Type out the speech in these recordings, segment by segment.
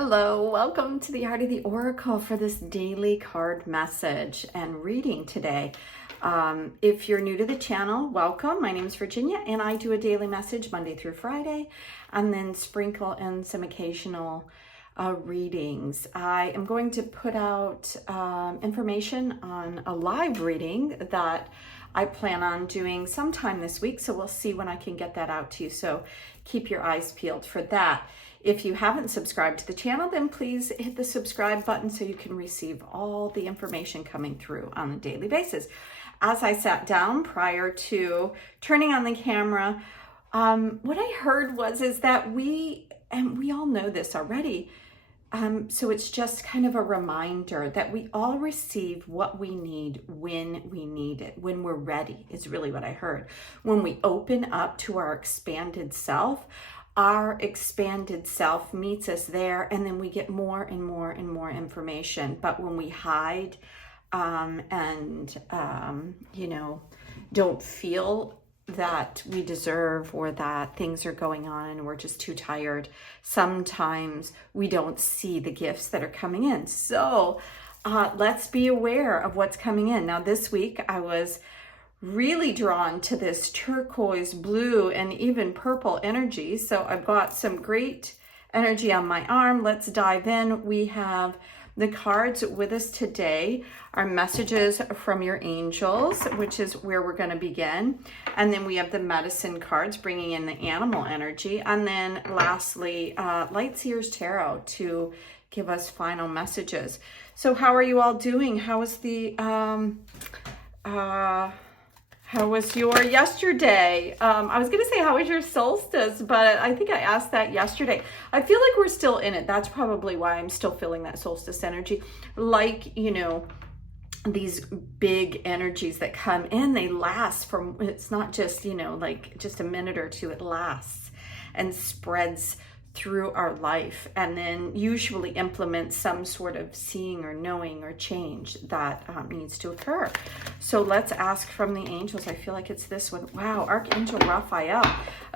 Hello, welcome to the Art of the Oracle for this daily card message and reading today. If you're new to the channel, welcome. My name is Virginia and I do a daily message Monday through Friday and then sprinkle in some occasional readings. I am going to put out information on a live reading that I plan on doing sometime this week, so we'll see when I can get that out to you. So keep your eyes peeled for that. If you haven't subscribed to the channel, then please hit the subscribe button so you can receive all the information coming through on a daily basis. As I sat down prior to turning on the camera, what I heard is that we all know this already, so it's just kind of a reminder that we all receive what we need when we need it, when we're ready, is really what I heard. When we open up to our expanded self meets us there, and then we get more and more and more information. But when we hide don't feel that we deserve or that things are going on and we're just too tired, sometimes we don't see the gifts that are coming in. So let's be aware of what's coming in. Now this week I was really drawn to this turquoise, blue, and even purple energy. So I've got some great energy on my arm. Let's dive in. We have the cards with us today are messages from your angels, which is where we're going to begin. And then we have the medicine cards bringing in the animal energy. And then lastly, Light Seer's Tarot to give us final messages. So how are you all doing? How was how was your yesterday? I was going to say, how was your solstice? But I think I asked that yesterday. I feel like we're still in it. That's probably why I'm still feeling that solstice energy. Like, these big energies that come in, they last from, it's not just, like just a minute or two. It lasts and spreads through our life, and then usually implement some sort of seeing or knowing or change that needs to occur. So let's ask from the angels. I feel like it's this one. Wow, Archangel Raphael.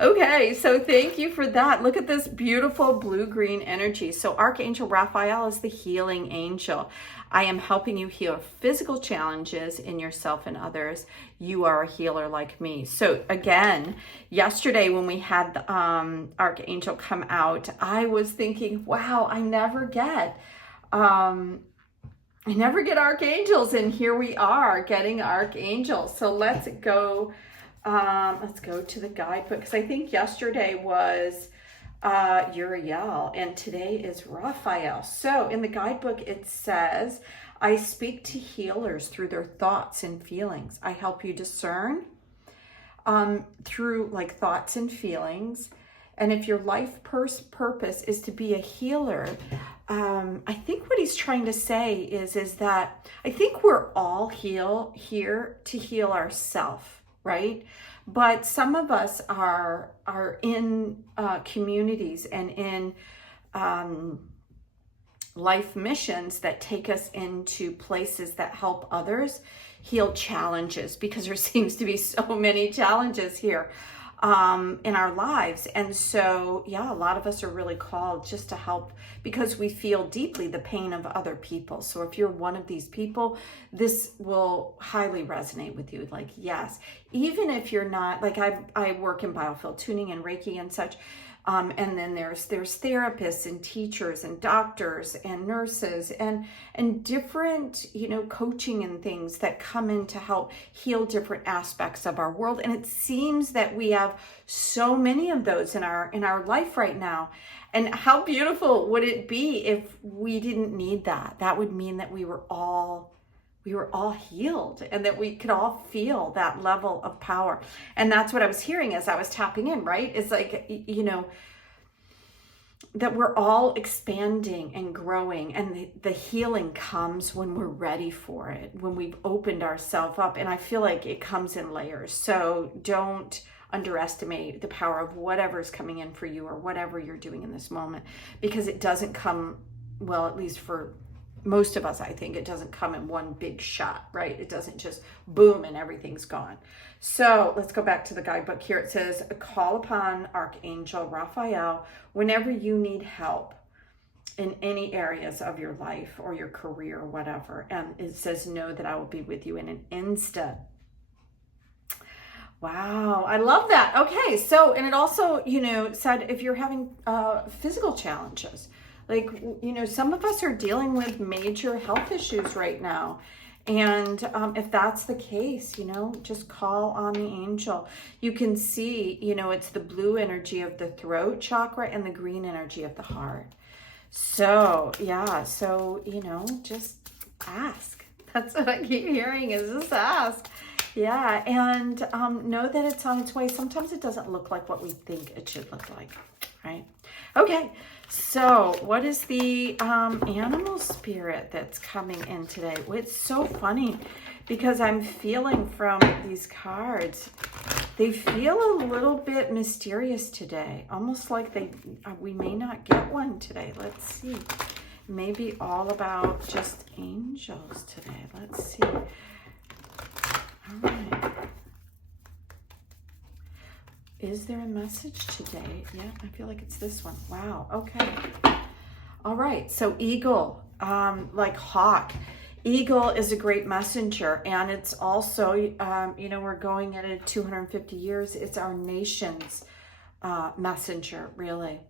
Okay, so thank you for that. Look at this beautiful blue-green energy. So Archangel Raphael is the healing angel. I am helping you heal physical challenges in yourself and others. You are a healer like me. So again, yesterday when we had the Archangel come out, I was thinking, wow, I never get archangels, and here we are getting archangels. So let's go to the guidebook, because I think yesterday was Uriel and today is Raphael. So in the guidebook it says, I speak to healers through their thoughts and feelings. I help you discern through like thoughts and feelings. And if your life purpose is to be a healer, I think what he's trying to say is that I think we're all here to heal ourselves, right? But some of us are in communities and in life missions that take us into places that help others heal challenges, because there seems to be so many challenges here in our lives. And so, yeah, a lot of us are really called just to help because we feel deeply the pain of other people. So if you're one of these people, this will highly resonate with you. Like, yes, even if you're not, like I work in biofield tuning and Reiki and such. And then there's therapists and teachers and doctors and nurses and different, coaching and things that come in to help heal different aspects of our world. And it seems that we have so many of those in our life right now. And how beautiful would it be if we didn't need that? That would mean that we were all healed and that we could all feel that level of power. And that's what I was hearing as I was tapping in, right? It's like, that we're all expanding and growing, and the healing comes when we're ready for it, when we've opened ourselves up. And I feel like it comes in layers. So don't underestimate the power of whatever's coming in for you or whatever you're doing in this moment, because it doesn't come, well, at least for most of us, I think it doesn't come in one big shot, right? It doesn't just boom and everything's gone. So let's go back to the guidebook here. It says, call upon Archangel Raphael whenever you need help. in any areas of your life or your career or whatever. And it says, know that I will be with you in an instant. Wow, I love that. Okay, so, and it also, said if you're having physical challenges, like, some of us are dealing with major health issues right now. And if that's the case, just call on the angel. You can see, it's the blue energy of the throat chakra and the green energy of the heart. So, yeah, so, just ask. That's what I keep hearing is just ask. Yeah, and know that it's on its way. Sometimes it doesn't look like what we think it should look like, right? Okay, so what is the animal spirit that's coming in today? Well, it's so funny because I'm feeling from these cards, they feel a little bit mysterious today, almost like we may not get one today. Let's see. Maybe all about just angels today. Let's see. All right. Is there a message today? Yeah, I feel like it's this one. Wow. Okay. All right. So eagle, like hawk. Eagle is a great messenger, and it's also, we're going at it 250 years. It's our nation's messenger, really.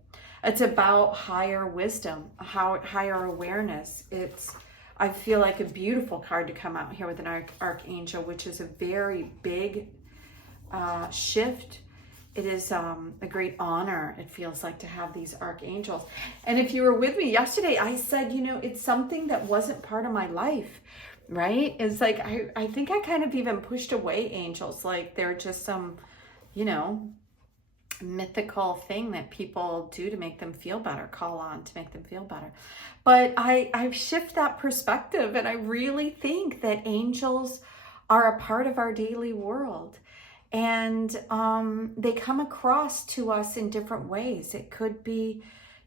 It's about higher wisdom, higher awareness. I feel like a beautiful card to come out here with an archangel, which is a very big shift. It is a great honor, it feels like, to have these archangels. And if you were with me yesterday, I said, it's something that wasn't part of my life, right? It's like, I think I kind of even pushed away angels. Like they're just some, mythical thing that people do to make them feel better, call on to make them feel better. But I've shifted that perspective, and I really think that angels are a part of our daily world. And they come across to us in different ways. It could be,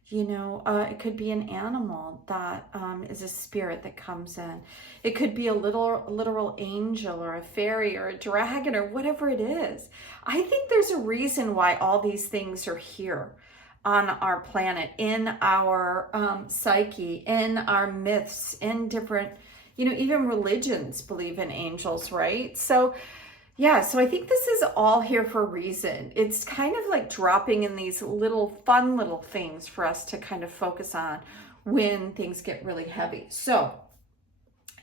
it could be an animal that is a spirit that comes in. It could be a literal angel or a fairy or a dragon or whatever it is. I think there's a reason why all these things are here on our planet, in our psyche, in our myths, in different, even religions believe in angels, right? So yeah, so I think this is all here for a reason. It's kind of like dropping in these fun little things for us to kind of focus on when things get really heavy. So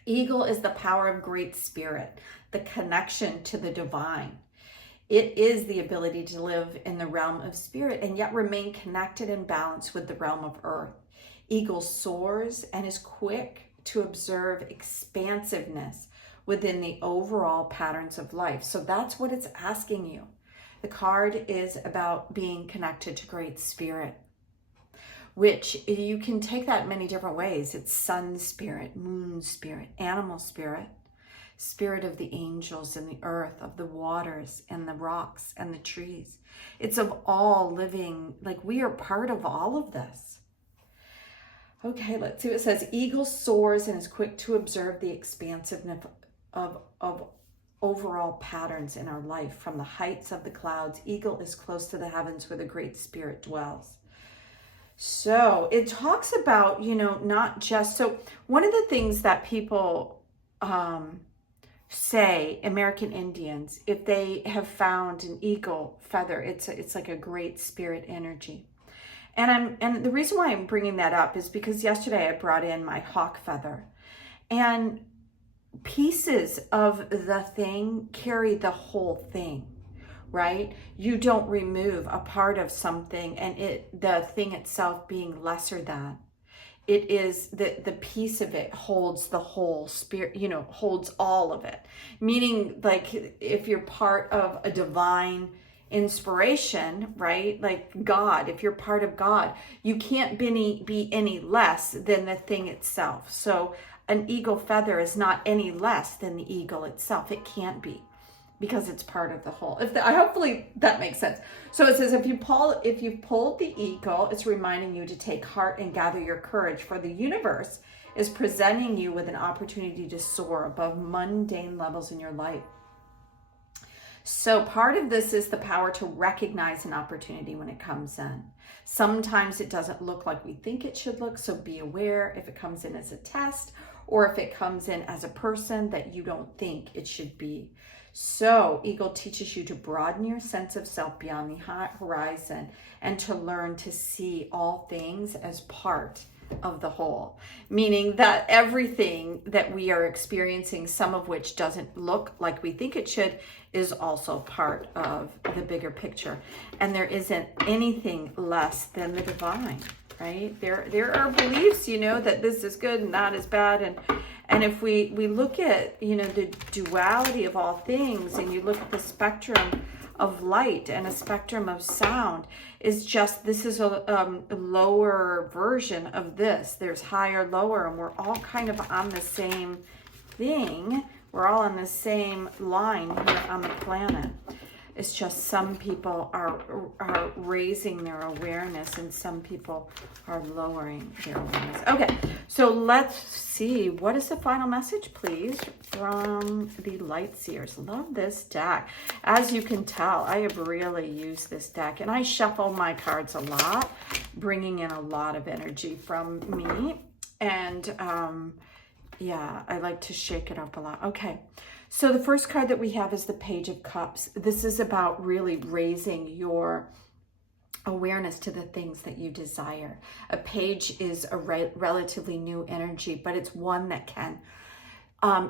eagle is the power of great spirit, the connection to the divine. It is the ability to live in the realm of spirit and yet remain connected and balanced with the realm of earth. Eagle soars and is quick to observe expansiveness within the overall patterns of life. So that's what it's asking you. The card is about being connected to great spirit, which you can take that many different ways. It's sun spirit, moon spirit, animal spirit, spirit of the angels and the earth, of the waters and the rocks and the trees. It's of all living, like we are part of all of this. Okay, let's see what it says. Eagle soars and is quick to observe the expansiveness of overall patterns in our life. From the heights of the clouds, eagle is close to the heavens where the great spirit dwells. So it talks about, not just, so one of the things that people say, American Indians, if they have found an eagle feather, it's like a great spirit energy. And the reason why I'm bringing that up is because yesterday I brought in my hawk feather, and pieces of the thing carry the whole thing, right? You don't remove a part of something and the thing itself being lesser than. It is the piece of it holds the whole spirit, holds all of it. Meaning, like, if you're part of a divine inspiration, right? Like God, if you're part of God, you can't be any less than the thing itself. So an eagle feather is not any less than the eagle itself. It can't be, because it's part of the whole. Hopefully that makes sense. So it says, if you've pulled the eagle, it's reminding you to take heart and gather your courage, for the universe is presenting you with an opportunity to soar above mundane levels in your life. So part of this is the power to recognize an opportunity when it comes in. Sometimes it doesn't look like we think it should look, so be aware if it comes in as a test or if it comes in as a person that you don't think it should be. So Eagle teaches you to broaden your sense of self beyond the horizon and to learn to see all things as part of the whole, meaning that everything that we are experiencing, some of which doesn't look like we think it should, is also part of the bigger picture. And there isn't anything less than the divine, right? There are beliefs, that this is good and that is bad. And if we look at, the duality of all things, and you look at the spectrum of light and a spectrum of sound, is just, this is a lower version of this. There's higher, lower, and we're all kind of on the same thing. We're all on the same line here on the planet. It's just some people are raising their awareness and some people are lowering their awareness. Okay, so let's see. What is the final message, please, from the Light Seers? Love this deck. As you can tell, I have really used this deck, and I shuffle my cards a lot, bringing in a lot of energy from me. And yeah, I like to shake it up a lot. Okay. So the first card that we have is the Page of Cups. This is about really raising your awareness to the things that you desire. A page is a relatively new energy, but it's one that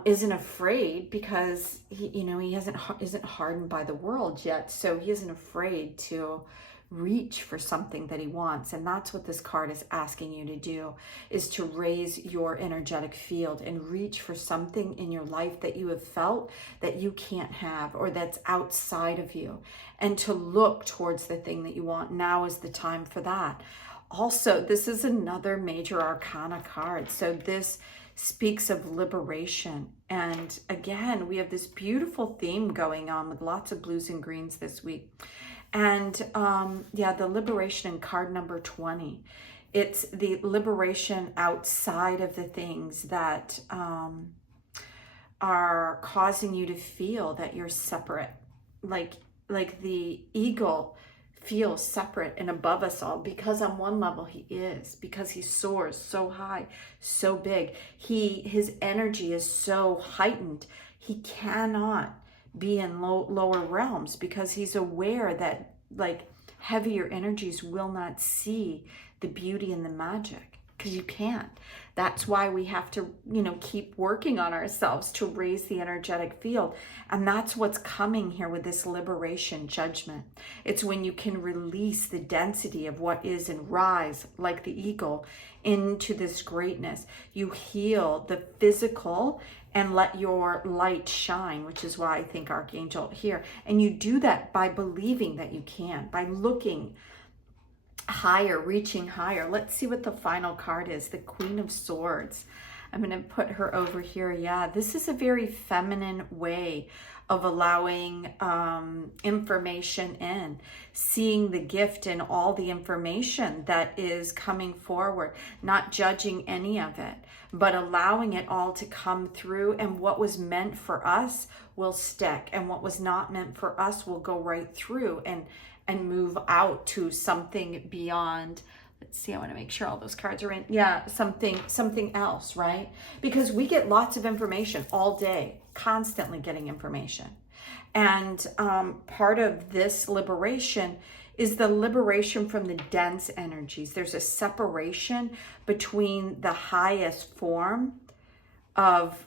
isn't afraid because he isn't hardened by the world yet. So he isn't afraid to reach for something that he wants. And that's what this card is asking you to do, is to raise your energetic field and reach for something in your life that you have felt that you can't have, or that's outside of you, and to look towards the thing that you want. Now is the time for that. Also, this is another major arcana card. So this speaks of liberation. And again, we have this beautiful theme going on with lots of blues and greens this week. And yeah, the liberation in card number 20. It's the liberation outside of the things that are causing you to feel that you're separate. Like the eagle feels separate and above us all, because on one level he is, because he soars so high, so big. His energy is so heightened. He cannot be in lower realms because he's aware that heavier energies will not see the beauty and the magic, because you can't. That's why we have to, keep working on ourselves to raise the energetic field. And that's what's coming here with this liberation judgment. It's when you can release the density of what is and rise like the eagle into this greatness. You heal the physical and let your light shine, which is why I think Archangel here. And you do that by believing that you can, by looking higher, reaching higher. Let's see what the final card is, the Queen of Swords. I'm going to put her over here. Yeah, this is a very feminine way of allowing information in, seeing the gift in all the information that is coming forward, not judging any of it, but allowing it all to come through. And what was meant for us will stick, and what was not meant for us will go right through and move out to something beyond. Let's see, I want to make sure all those cards are in. Yeah, something else, right? Because we get lots of information all day, constantly getting information. And part of this liberation is the liberation from the dense energies. There's a separation between the highest form of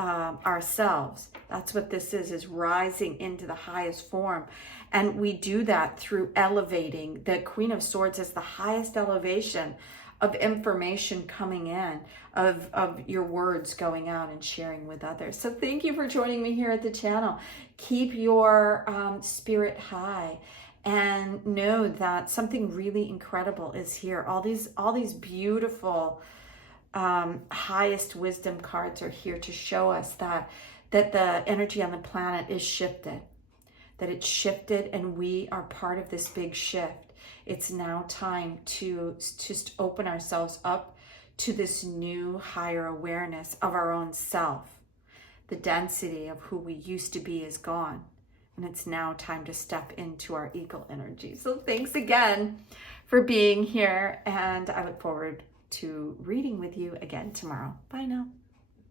ourselves. That's what this is rising into the highest form. And we do that through elevating. The Queen of Swords is the highest elevation of information coming in, of your words going out and sharing with others. So thank you for joining me here at the channel. Keep your spirit high, and know that something really incredible is here. All these beautiful highest wisdom cards are here to show us that the energy on the planet is shifted, that it's shifted, and we are part of this big shift. It's now time to just open ourselves up to this new higher awareness of our own self. The density of who we used to be is gone, And it's now time to step into our eagle energy. So thanks again for being here. And I look forward to reading with you again tomorrow. Bye now.